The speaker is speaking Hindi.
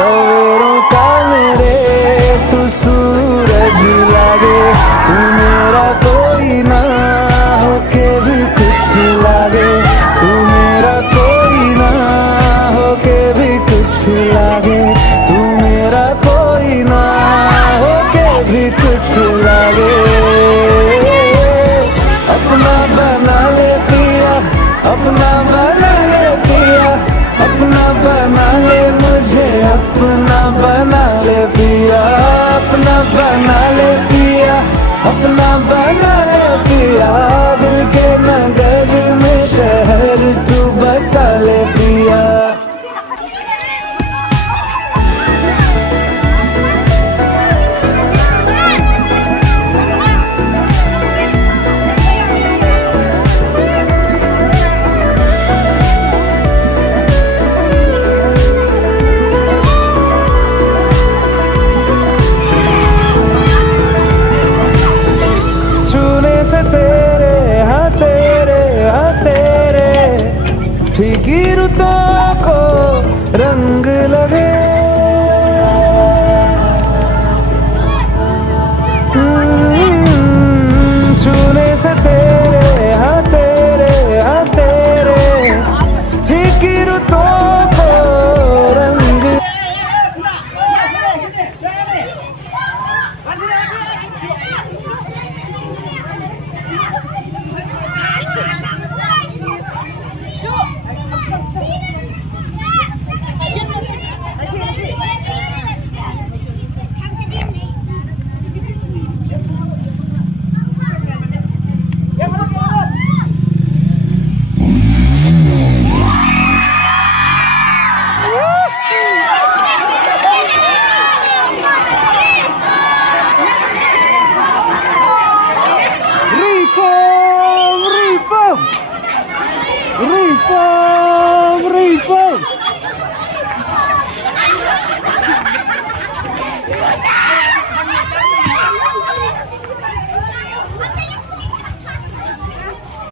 सवेरों का मेरे तू सूरज लागे, तू मेरा कोई ना होके भी कुछ लागे, तू मेरा कोई ना होके भी कुछ लागे, तू मेरा कोई ना होके भी कुछ लागे। अपना बना ले पिया, अपना बना ले पिया, अपना बना ले मुझे, अपना बना ले पिया, अपना बना ले पिया, अपना बना ले पिया। दिल के नगर में शहर तू बसा ले पिया। छूने से तेरे हाँ तेरे फीकी रुतों को रंग लगे। छूने से तेरे हाँ तेरे फीकी रुतों को रंग। Reform!